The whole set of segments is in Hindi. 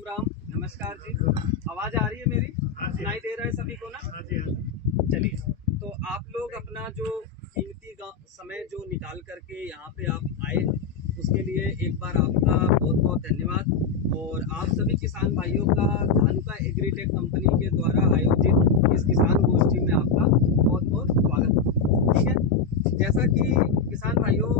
राम, नमस्कार जी। आवाज़ आ रही है मेरी? सुनाई दे रहा है सभी को ना? चलिए, तो आप लोग अपना जो कीमती समय जो निकाल करके यहाँ पे आप आए, उसके लिए एक बार आपका बहुत-बहुत धन्यवाद। और आप सभी किसान भाइयों का धानुका एग्रीटेक कंपनी के द्वारा आयोजित इस किसान गोष्ठी में आपका बहुत-बहुत स्वागत। ठीक है? जैसा कि किसान भाइयों,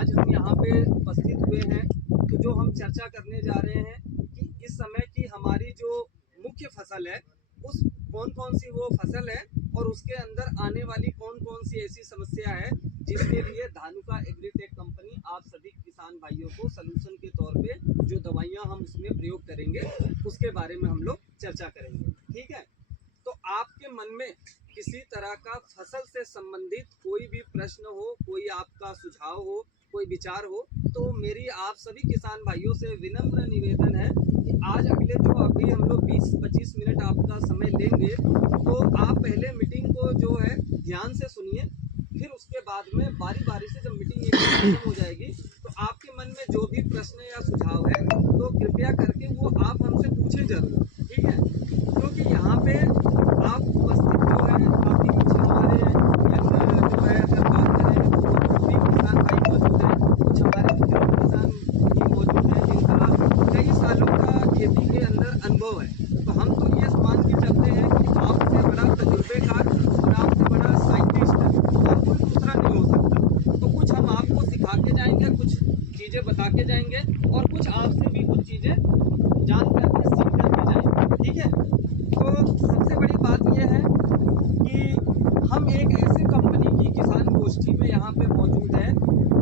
आज हम यहाँ पे उपस्थित हुए हैं, तो जो हम चर्चा करने जा रहे हैं कि इस समय की हमारी जो मुख्य फसल है, उस कौन-कौन सी वो फसल है और उसके अंदर आने वाली कौन-कौन सी ऐसी समस्या है जिसके लिए धानुका एग्रीटेक कंपनी आप सभी किसान भाइयों को सलूशन के तौर पे जो दवाइयाँ हम उसमें प्रयोग करेंगे, उसके बारे में हम लोग चर्चा करेंगे। ठीक है? तो आपके मन में किसी तरह का फसल से संबंधित कोई भी प्रश्न हो, कोई आपका सुझाव हो, कोई विचार हो, तो मेरी आप सभी किसान भाइयों से विनम्र निवेदन है कि आज अगले जो अभी हम लोग 20-25 मिनट आपका समय लेंगे, तो आप पहले मीटिंग को जो है ध्यान से सुनिए। फिर उसके बाद में बारी-बारी से जब मीटिंग एक खत्म हो जाएगी, तो आपके मन में जो भी प्रश्न या सुझाव है, तो कृपया करके वो आप हमसे पूछें ज़रूर। ठीक है? क्योंकि यहाँ पे आप उपस्थित जो है काफ़ी कुछ हमारे यंग जो है, अगर बात करें तो भी किसान भाई मौजूद हैं, कुछ हमारे बुजुर्ग किसान भी मौजूद हैं जिनका कई सालों का खेती के अंदर अनुभव है। तो हम तो ये मान के चलते हैं कि आपसे बड़ा तजुर्बेकार और आपसे बड़ा साइंटिस्ट और कोई दूसरा नहीं हो सकता। तो कुछ हम आपको सिखा के जाएंगे, कुछ चीज़ें बता के जाएंगे और कुछ आपसे भी कुछ चीज़ें जान करके सीख करके जाएंगे। ठीक है? तो सबसे बड़ी बात यह है कि हम एक ऐसे कंपनी की किसान गोष्ठी में यहाँ पे मौजूद हैं,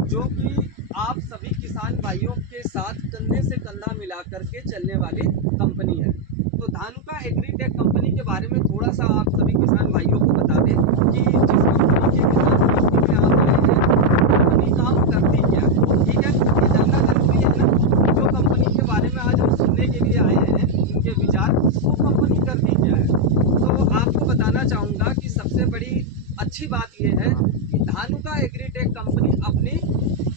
जो कि आप सभी किसान भाइयों के साथ कंधे से कंधा मिला करके चलने वाली कंपनी है। तो धानुका एग्रीटेक कंपनी के बारे में थोड़ा सा आप सभी किसान भाइयों को बता दें कि जिस कंपनी के किसान गोष्ठी में आप आए हैं, कंपनी काम करती क्या है। ठीक है? ये जानना जरूरी है ना। जो कंपनी के बारे में आज हम सुनने के लिए आए हैं, उनके विचार, वो कंपनी करती क्या है। तो आपको बताना चाहूँगा कि सबसे बड़ी अच्छी बात यह है कि धानुका एग्रीटेक कंपनी अपनी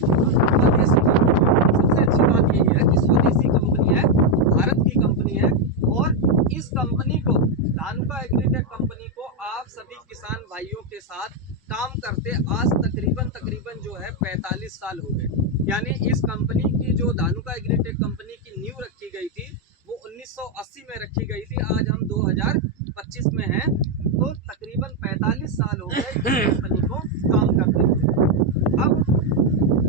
स्वदेशी कंपनी है। सबसे अच्छी बात यही है कि स्वदेशी कंपनी है, भारत की कंपनी है। और इस कंपनी को, धानुका एग्रीटेक कंपनी को आप सभी किसान भाइयों के साथ काम करते आज तकरीबन जो है 45 साल हो गए। यानी इस कंपनी की जो धानुका एग्रीटेक कंपनी की नींव रखी गई थी, वो 1980 में रखी गई थी। आज हम 2025 में हैं, तो तकरीबन 45 साल हो गए इस कंपनी को काम करते हुए। अब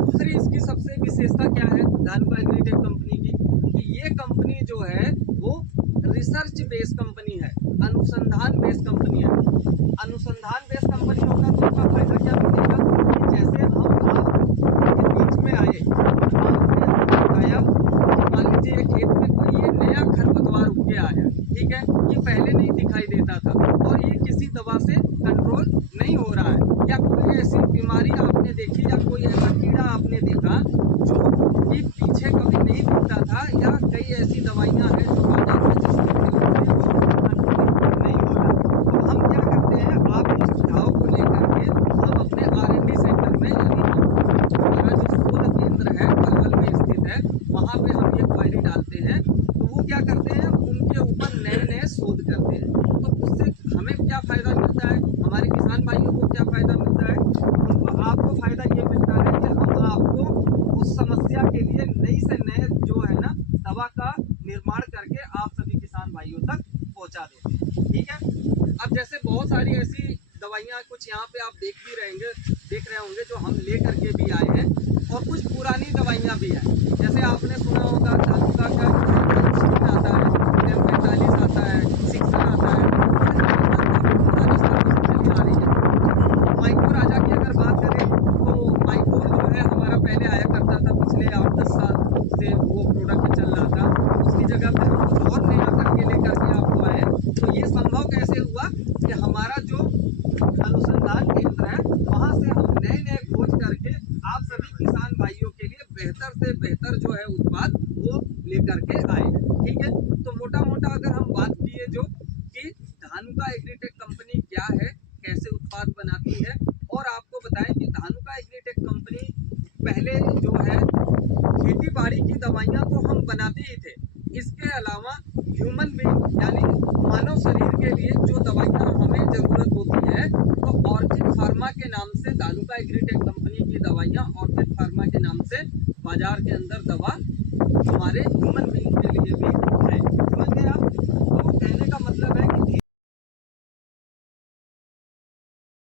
दूसरी इसकी सबसे विशेषता क्या है धानुका एग्रीटेक कंपनी की, कि ये कंपनी जो है वो रिसर्च बेस्ड कंपनी है, अनुसंधान बेस्ड कंपनी है। अनुसंधान बेस्ड कंपनी होगा तो उसका फायदा क्या मिलेगा कि जैसे हम आपके बीच में आए, आपने बताया कि मान लीजिए खेत में कोई ये नया खरपतवार उग के आया, ठीक है, ये पहले नहीं दिखाई देता था और ये किसी दवा से कंट्रोल नहीं हो रहा है, या कोई ऐसी बीमारी आपने देखी या कोई ऐसा कीड़ा आपने देखा जो कि पीछे कभी नहीं दिखता था, या कई ऐसी दवाइयाँ हैं जो बाजार में जिसके कंट्रोल नहीं हो रहा। तो हम क्या करते हैं, आपके सुझाव को लेकर के हम अपने R&D सेंटर में, यानी हमारा जो शोध केंद्र है पलवल में स्थित है, वहाँ पे हम ये क्वेरी डालते हैं। तो वो क्या करते हैं, उनके ऊपर नए शोध करते हैं। तो उससे हमें क्या फ़ायदा मिलता है, हमारे किसान भाइयों को क्या फ़ायदा मिलता है, उनको आपको फ़ायदा ये मिलता है कि हम आपको उस समस्या के लिए नई से नए जो है ना दवा का निर्माण करके आप सभी किसान भाइयों तक पहुंचा देते हैं। ठीक है? अब जैसे बहुत सारी ऐसी दवाइयाँ कुछ यहाँ पे आप देख रहे होंगे जो हम ले करके भी आए हैं, और कुछ पुरानी दवाइयाँ भी हैं। जैसे आपने सुना होगा धानुका का आता है, M45 आता है, सिक्सर आता है, पुरानी सालों से चली आ रही है। माइक्रो राजा की अगर बात करें तो माइक्रो जो है हमारा पहले आया करता था, पिछले 8-10 साल से वो प्रोडक्ट चल रहा था, उसकी जगह पे हम कुछ और नया करके लेकर के आपको आए। तो ये संभव कैसे हुआ कि हमारा जो अनुसंधान केंद्र है, वहाँ से हम नए खोज करके आप सभी किसान भाइयों के लिए बेहतर से बेहतर जो है उत्पाद वो अलावा ह्यूमन बीइंग यानी मानव शरीर के लिए जो दवाइयाँ हमें ज़रूरत होती है, तो ऑर्चिड फार्मा के नाम से दानुका एग्रीटेक कंपनी की दवाइयाँ ऑर्चिड फार्मा के नाम से बाजार के अंदर दवा हमारे ह्यूमन बीइंग के लिए भी